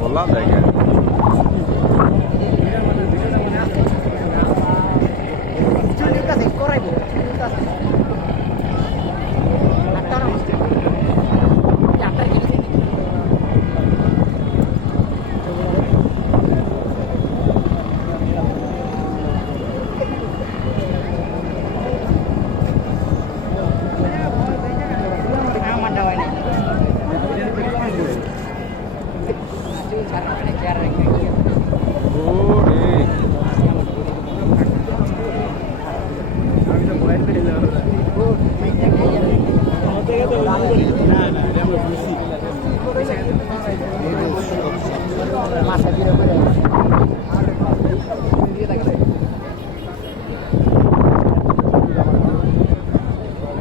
Valla da Por